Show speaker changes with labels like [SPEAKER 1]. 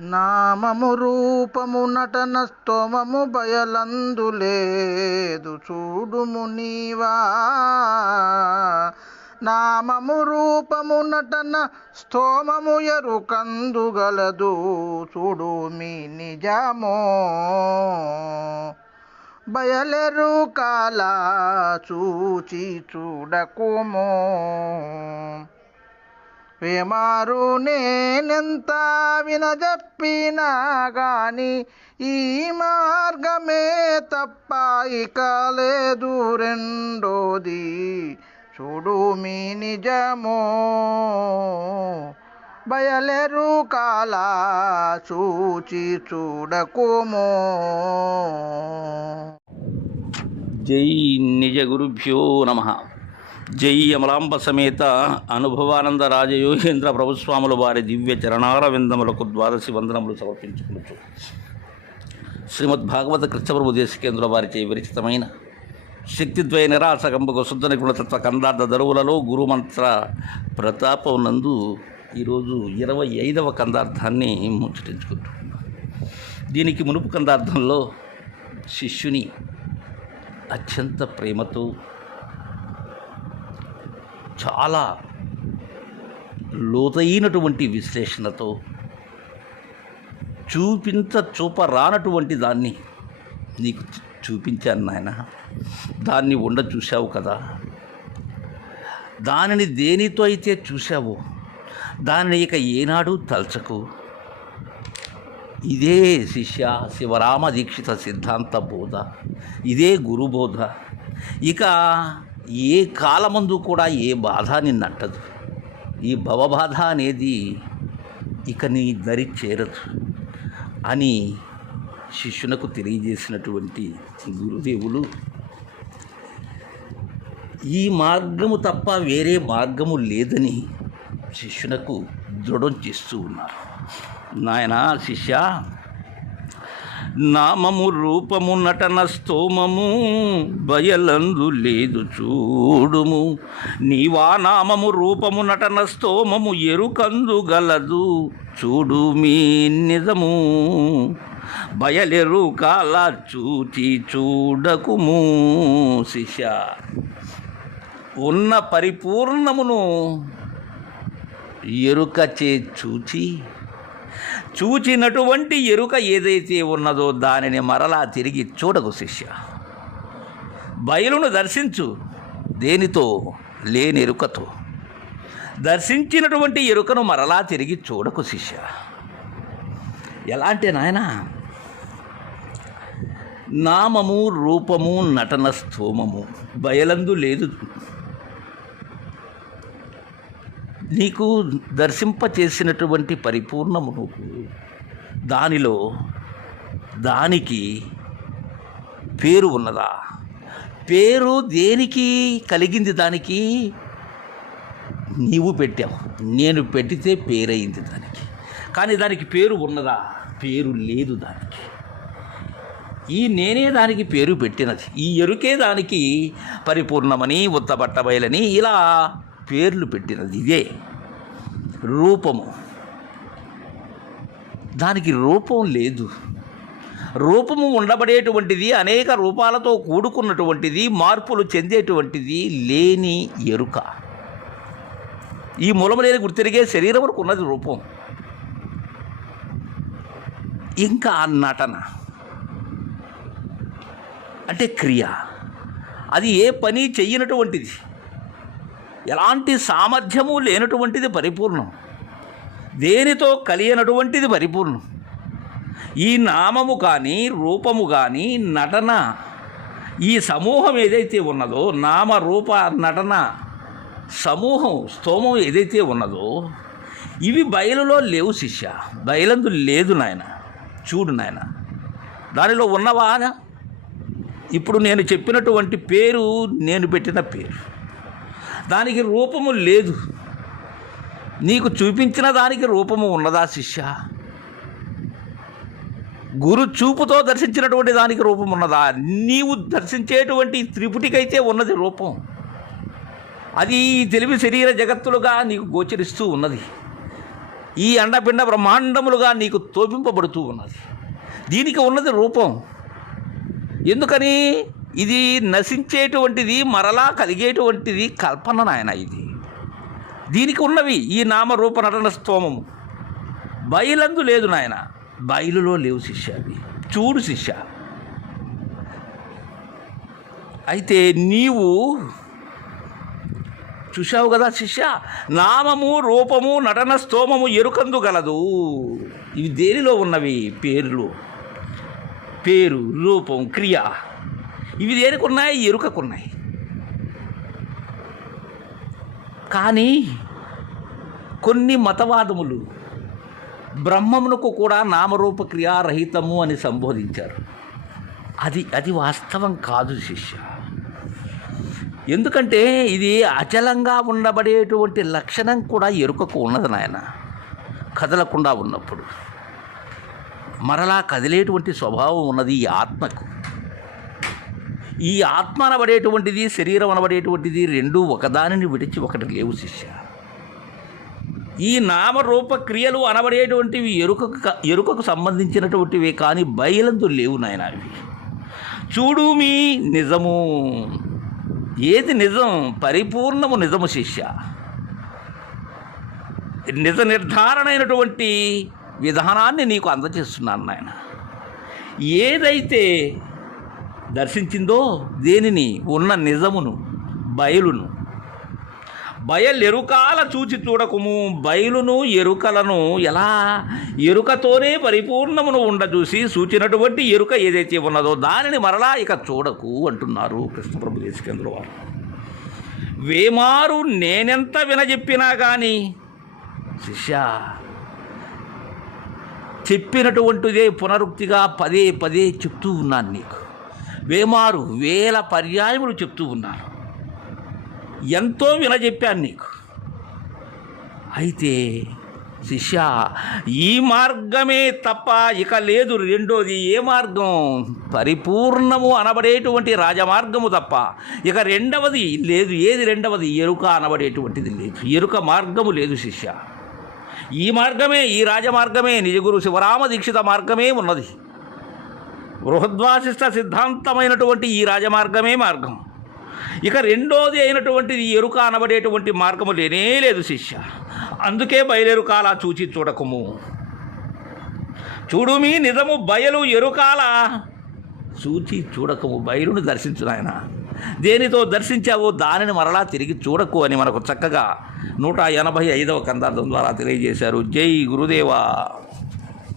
[SPEAKER 1] నామము రూపము నటన స్తోమము బయలందులేదు చూడుము నీవా. నామము రూపము నటన స్తోమము ఎరుకందుగలదు చూడు మీ నిజమో. బయలెరు కాలా చూచి చూడకుమో. వేమారు నేనెంత వినజప్పినా గాని ఈ మార్గమే తప్ప ఇక లేదు రెండోది. చూడు మీ నిజమో. బయలెరు కాల చూచి చూడకుమో.
[SPEAKER 2] జై నిజ గురుభ్యో నమ. జై అమలాంబ సమేత అనుభవానంద రాజయోగేంద్ర ప్రభుస్వాముల వారి దివ్య చరణార విందములకు ద్వాదశి వందనములు సమర్పించుకుంటూ శ్రీమద్ భాగవత కృష్ణప్రభు దేశికేంద్ర వారిచే విరచితమైన శక్తిద్వయ నిరాసకంబకు శుద్ధ నిగుణతత్వ కందార్థ దరువులలో గురుమంత్ర ప్రతాపం నందు ఈరోజు ఇరవై ఐదవ కందార్థాన్ని ముచ్చటించుకుంటున్నాం దీనికి మునుపు కందార్థంలో శిష్యుని అత్యంత ప్రేమతో చాలా లోతైనటువంటి విశ్లేషణతో చూపించ చూపరానటువంటి దాన్ని నీకు చూపించాను నాయన. దాన్ని ఉండ చూశావు కదా. దానిని దేనితో అయితే చూశావో దానిని ఇక ఏనాడు తలచకు. ఇదే శిష్య శివరామ దీక్షిత సిద్ధాంత బోధ. ఇదే గురుబోధ ఇక ఏ కాలమందు కూడా ఏ బాధ నిన్నంటదు. ఈ భవబాధ అనేది ఇక నీ దరి చేరదు అని శిష్యునకు తెలియజేసినటువంటి గురుదేవులు. ఈ మార్గము తప్ప వేరే మార్గము లేదని శిష్యునకు దృఢం చేస్తూ ఉన్నారు. నాయనా శిష్య నామము రూపము నటన స్తోమము బయలందు లేదు చూడుము. నీవా నామము రూపము నటన స్తోమము ఎరుకందు గలదు చూడు మీ నిజము. బయలెరు కాల చూచి చూడకుము శిష్య. ఉన్న పరిపూర్ణమును ఎరుకచే చూచి చూచినటువంటి ఎరుక ఏదైతే ఉన్నదో దానిని మరలా తిరిగి చూడకు శిష్య. బయలును దర్శించు దేనితో? లేని ఎరుకతో. దర్శించినటువంటి ఎరుకను మరలా తిరిగి చూడకు శిష్య. ఎలా అంటే నాయన నామము రూపము నటన స్థూమము బయలందు లేదు. నీకు దర్శింపచేసినటువంటి పరిపూర్ణమును దానిలో దానికి పేరు ఉన్నదా? పేరు దేనికి కలిగింది దానికి? నీవు పెట్టావు. నేను పెట్టితే పేరయింది దానికి. కానీ దానికి పేరు ఉన్నదా? పేరు లేదు దానికి. ఈ నేనే దానికి పేరు పెట్టినది. ఈ ఎరుకే దానికి పరిపూర్ణమని ఉత్తబట్టబయలని ఇలా పేర్లు పెట్టినది ఇదే. రూపము. దానికి రూపం లేదు. రూపము ఉండబడేటువంటిది అనేక రూపాలతో కూడుకున్నటువంటిది మార్పులు చెందేటువంటిది లేని ఎరుక. ఈ మూలము లేని గుర్తిరిగే శరీరం వరకు ఉన్నది రూపం. ఇంకా నటన. అంటే క్రియ. అది ఏ పని చెయ్యనటువంటిది. ఎలాంటి సామర్థ్యము లేనటువంటిది పరిపూర్ణం. దేనితో కలియనటువంటిది పరిపూర్ణం. ఈ నామము కానీ రూపము కానీ నటన ఈ సమూహం ఏదైతే ఉన్నదో నామ రూప నటన సమూహం స్తోమం ఏదైతే ఉన్నదో ఇవి బయలులో లేవు శిష్య. బయలందు లేదు నాయన. చూడు నాయన. దానిలో ఉన్నవా ఇప్పుడు నేను చెప్పినటువంటి పేరు నేను పెట్టిన పేరు. దానికి రూపము లేదు. నీకు చూపించిన దానికి రూపము ఉన్నదా శిష్య? గురు చూపుతో దర్శించినటువంటి దానికి రూపం ఉన్నదా? నీవు దర్శించేటువంటి త్రిపుటికైతే ఉన్నది రూపం. అది ఈ తెలివి శరీర జగత్తులుగా నీకు గోచరిస్తూ ఉన్నది. ఈ అండపిండ బ్రహ్మాండములుగా నీకు తోపింపబడుతూ ఉన్నది. దీనికి ఉన్నది రూపం. ఎందుకని? ఇది నశించేటువంటిది మరలా కలిగేటువంటిది కల్పన నాయన ఇది. దీనికి ఉన్నవి ఈ నామరూప నటన స్తోమము. బయలందు లేదు నాయన బయలులో లేవు శిష్య అవి. చూడు శిష్య. అయితే నీవు చూశావు కదా శిష్య నామము రూపము నటన స్తోమము ఎరుకందు గలదు. ఇవి దేనిలో ఉన్నవి? పేర్లు. పేరు రూపం క్రియ. ఇవి దేనికున్నాయి? ఎరుకకున్నాయి. కానీ కొన్ని మతవాదములు బ్రహ్మమునకు కూడా నామరూప క్రియారహితము అని సంబోధించారు. అది అది వాస్తవం కాదు శిష్య. ఎందుకంటే ఇది అచలంగా ఉండబడేటువంటి లక్షణం కూడా ఎరుకకు ఉన్నది నాయన. కదలకుండా ఉన్నప్పుడు. మరలా కదిలేటువంటి స్వభావం ఉన్నది ఈ ఆత్మకు. ఈ ఆత్మ అనబడేటువంటిది శరీరం అనబడేటువంటిది రెండు ఒకదానిని విడిచి ఒకటి లేవు శిష్య. ఈ నామరూప క్రియలు అనబడేటువంటివి ఎరుకకు ఎరుకకు సంబంధించినటువంటివి కానీ బయలందు లేవు నాయన అవి. చూడు మీ నిజము. ఏది నిజం? పరిపూర్ణము నిజము శిష్య. నిజ నిర్ధారణైనటువంటి విధానాన్ని నీకు అందజేస్తున్నాను నాయన. ఏదైతే దర్శించిందో దేనిని? ఉన్న నిజమును బయలును. బయలెరుకాల చూచి చూడకుము. బయలును ఎరుకలను ఎలా? ఎరుకతోనే పరిపూర్ణమును ఉండజూసి సూచినటువంటి ఎరుక ఏదైతే ఉన్నదో దానిని మరలా ఇక చూడకు అంటున్నారు కృష్ణప్రభు దేశకేంద్ర వారు. వేమారు నేనెంత వినజెప్పినా కానీ శిష్య చెప్పినటువంటిదే పునరుక్తిగా పదే పదే చెప్తూ ఉన్నాను నీకు. వేమారు వేల పర్యాయములు చెప్తూ ఉన్నారు. ఎంతో వినజెప్పాను నీకు. అయితే శిష్య ఈ మార్గమే తప్ప ఇక లేదు. రెండోది ఏ మార్గం? పరిపూర్ణము అనబడేటువంటి రాజమార్గము తప్ప ఇక రెండవది లేదు. ఏది రెండవది? ఎరుక అనబడేటువంటిది లేదు. ఎరుక మార్గము లేదు శిష్య. ఈ మార్గమే ఈ రాజమార్గమే నిజగురు శివరామ దీక్షిత మార్గమే ఉన్నది. బృహద్వాసిష్ట సిద్ధాంతమైనటువంటి ఈ రాజమార్గమే మార్గం. ఇక రెండోది అయినటువంటిది ఎరుక అనబడేటువంటి మార్గము లేనే లేదు శిష్య. అందుకే బయలెరుకాల చూచి చూడకము. చూడు మీ నిజము బయలు ఎరుకాల చూచి చూడకము. బయలును దర్శించు నాయన. దేనితో దర్శించావో దానిని మరలా తిరిగి చూడకు అని మనకు చక్కగా నూట ఎనభై ఐదవ కందార్థం ద్వారా తెలియజేశారు. జై గురుదేవా.